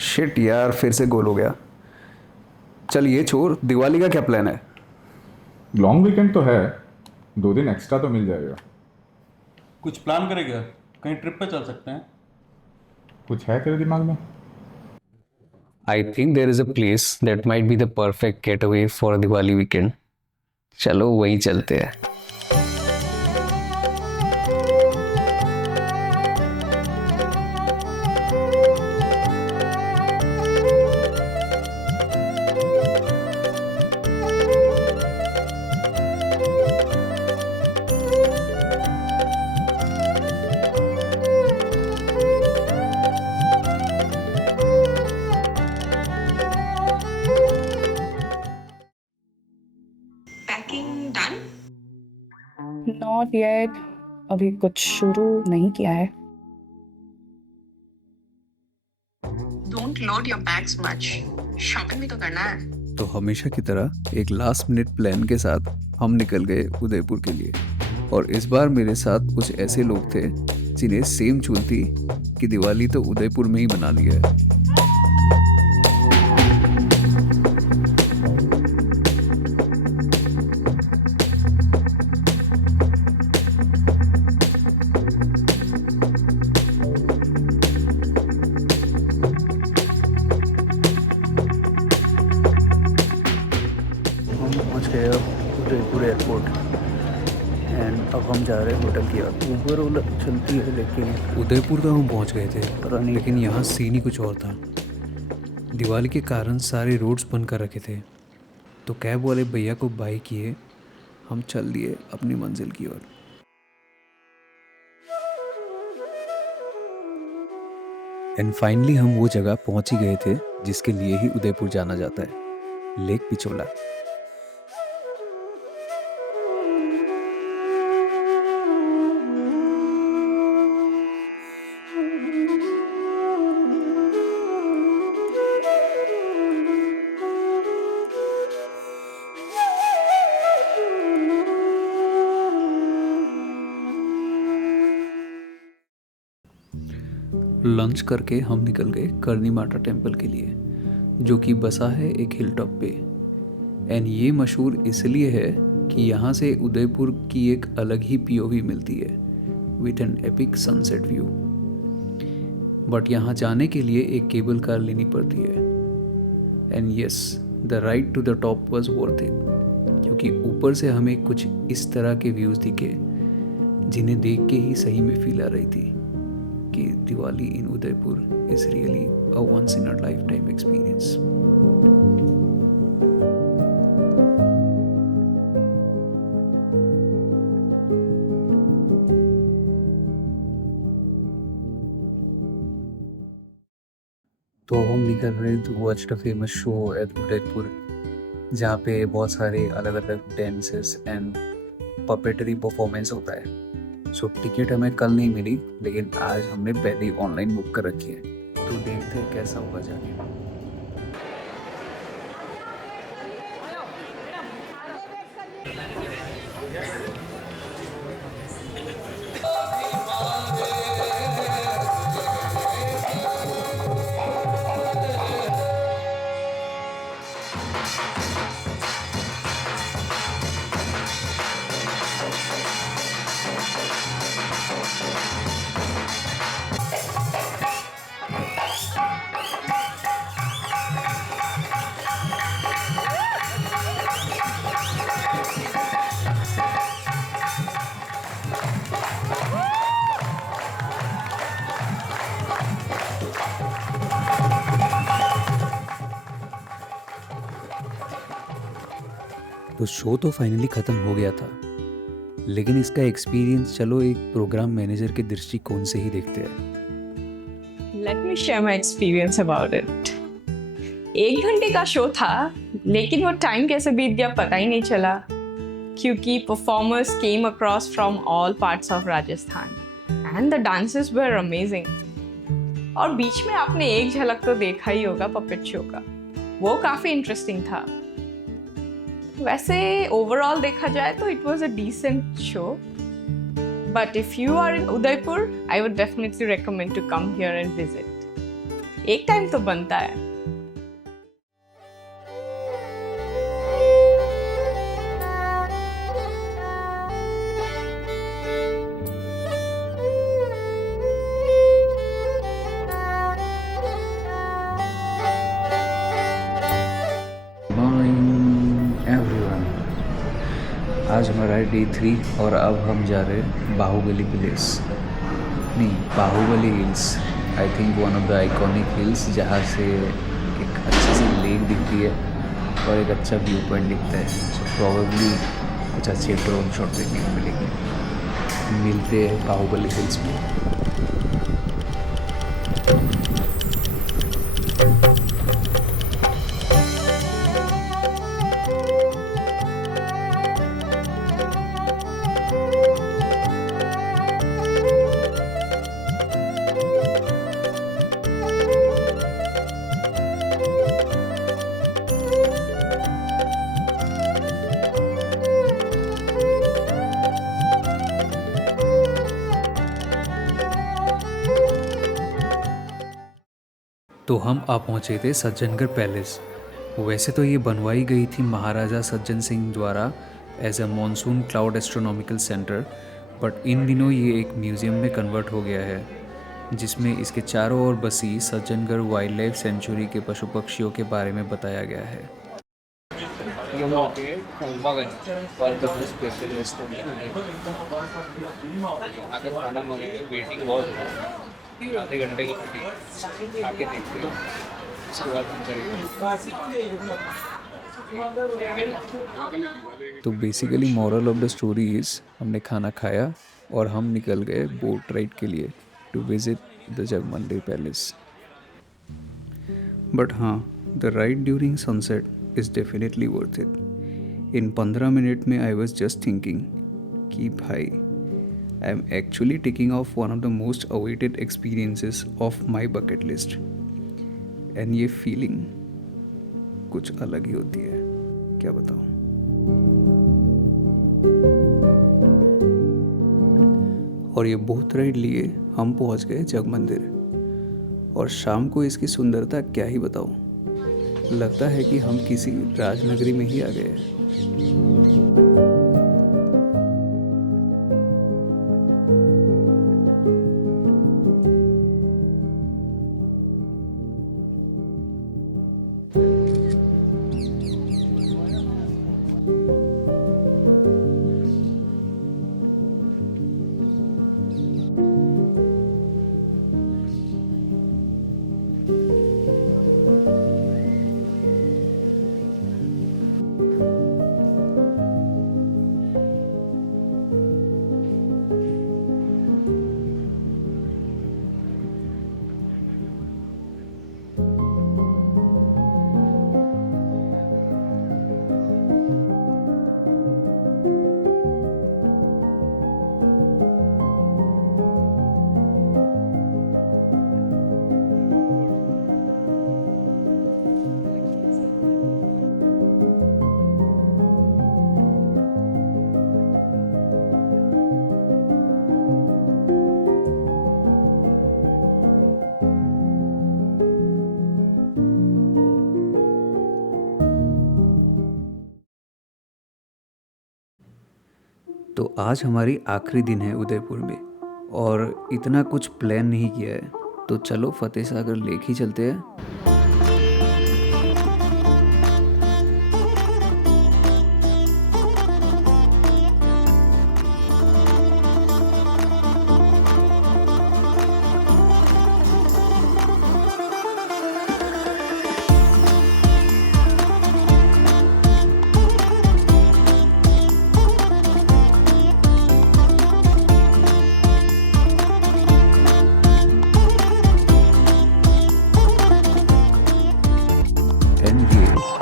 Shit यार, फिर से गोल हो गया। चल ये छोड़, दिवाली का क्या प्लान है? लॉन्ग वीकेंड तो है, 2 दिन एक्स्ट्रा तो मिल जाएगा। कुछ प्लान करेगा? कहीं ट्रिप पे चल सकते हैं। कुछ है तेरे दिमाग में? I think there is a place that might be the perfect get away for Diwali weekend. चलो वहीं चलते हैं। Packing done? नॉट येट, अभी कुछ शुरू नहीं किया है। Don't load your bags much, shopping भी तो करना है। तो हमेशा की तरह एक लास्ट मिनट प्लान के साथ हम निकल गए उदयपुर के लिए। और इस बार मेरे साथ कुछ ऐसे लोग थे जिन्हें सेम चूल थी कि दिवाली तो उदयपुर में ही मना ली है। हम पहुंच गए अब उदयपुर एयरपोर्ट एंड अब हम जा रहे हैं होटल की ओर। ऊबर ओला चलती है लेकिन उदयपुर तो हम पहुंच गए थे, पता नहीं, लेकिन यहाँ सीन ही कुछ और था। दिवाली के कारण सारे रोड्स बंद कर रखे थे, तो कैब वाले भैया को बाय किए हम चल दिए अपनी मंजिल की ओर। एंड फाइनली हम वो जगह पहुंच ही गए थे जिसके लिए ही उदयपुर जाना जाता है, लेक पिछोला। लंच करके हम निकल गए करनी माता टेम्पल के लिए, जो कि बसा है एक हिल टॉप पे। एंड ये मशहूर इसलिए है कि यहाँ से उदयपुर की एक अलग ही पीओवी मिलती है with an epic sunset view. But यहाँ जाने के लिए एक केबल कार लेनी पड़ती है। And yes, the ride to the top was worth it, क्योंकि ऊपर से हमें कुछ इस तरह के व्यूज़ दिखे जिन्हें देख के ही सही में फील आ रही थी कि Diwali in Udaipur is really a once in a lifetime experience. तो हम निकल रहे to watch the famous show at Udaipur, जहाँ पे बहुत सारे अलग अलग डांसेस एंड पपेटरी परफॉर्मेंस होता है। सो टिकट हमें कल नहीं मिली, लेकिन आज हमने पहले ही ऑनलाइन बुक कर रखी है, तो देखते हैं कैसा होगा जाके। तो शो तो फाइनली ख़त्म हो गया था, लेकिन इसका एक्सपीरियंस चलो एक प्रोग्राम मैनेजर के दृष्टिकोण से ही देखते हैं। Let me share my experience about it. 1 घंटे का शो था, लेकिन वो टाइम कैसे बीत गया पता ही नहीं चला, क्योंकि performers came across from all parts of Rajasthan and the dances were amazing. और बीच में आपने एक झलक तो देखा ही होगा पपेट शो का, वो काफ़ी इंटरेस्टिंग था। वैसे ओवरऑल देखा जाए तो it was a decent show. But if you are in Udaipur, I would definitely recommend to come here and visit. एक टाइम तो बनता है। मॉर्निंग एवरीवन, आज हमारा है डे 3 और अब हम जा रहे हैं बाहुबली विलेज, नहीं Bahubali hills. I think one of the iconic hills जहाँ से एक अच्छी सी लेक दिखती है और एक अच्छा व्यू पॉइंट दिखता है। सो प्रॉबेबली कुछ अच्छे ड्रोन शॉट देखने को मिलेंगे। मिलते हैं बाहुबली हिल्स में। तो हम आ पहुँचे थे सज्जनगढ़ पैलेस। वैसे तो ये बनवाई गई थी महाराजा सज्जन सिंह द्वारा as a monsoon cloud astronomical centre, but इन दिनों ये एक म्यूज़ियम में कन्वर्ट हो गया है, जिसमें इसके चारों ओर बसी सज्जनगढ़ वाइल्ड लाइफ सेंचुरी के पशु पक्षियों के बारे में बताया गया है। आधे घंटे की छुट्टी आके देखते हैं, उसके बाद हम करेंगे। तो basically moral of the story is हमने खाना खाया और हम निकल गए बोट राइड के लिए to visit the Jag Mandir palace. But हाँ, the ride during sunset is definitely worth it. इन 15 मिनट में आई वॉज जस्ट थिंकिंग कि भाई I am actually ticking off one of the most awaited experiences of my bucket list. And ये feeling कुछ अलग ही होती है, क्या बताऊँ। और ये बोट राइड लिए हम पहुँच गए जगमंदिर, और शाम को इसकी सुंदरता क्या ही बताऊँ। लगता है कि हम किसी राजनगरी में ही आ गए हैं। तो आज हमारी आखिरी दिन है उदयपुर में, और इतना कुछ प्लान नहीं किया है, तो चलो फतेह सागर लेक ही चलते हैं।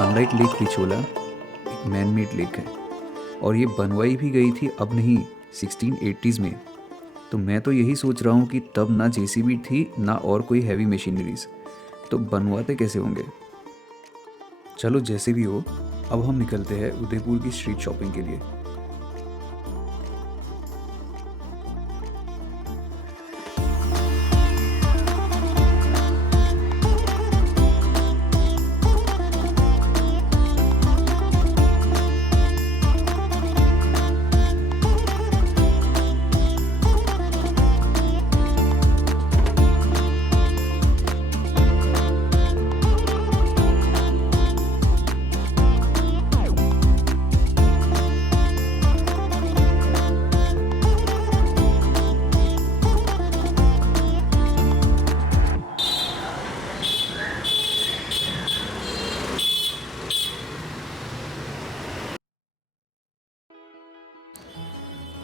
अनलाइक लेक पिछोला एक मैन मेड लेक है, और ये बनवाई भी गई थी अब नहीं 1680s में। तो मैं तो यही सोच रहा हूँ कि तब ना जेसीबी थी ना और कोई हैवी मशीनरीज, तो बनवाते कैसे होंगे। चलो जैसे भी हो, अब हम निकलते हैं उदयपुर की स्ट्रीट शॉपिंग के लिए।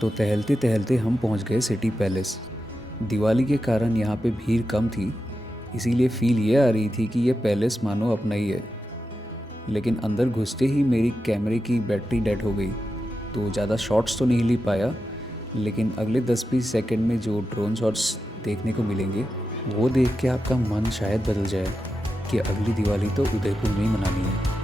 तो टहलते टहलते हम पहुंच गए सिटी पैलेस। दिवाली के कारण यहाँ पे भीड़ कम थी, इसीलिए फील ये आ रही थी कि ये पैलेस मानो अपना ही है। लेकिन अंदर घुसते ही मेरी कैमरे की बैटरी डेड हो गई, तो ज़्यादा शॉट्स तो नहीं ले पाया। लेकिन अगले 10-20 सेकंड में जो ड्रोन शॉट्स देखने को मिलेंगे वो देख के आपका मन शायद बदल जाए कि अगली दिवाली तो उदयपुर में ही मनानी है।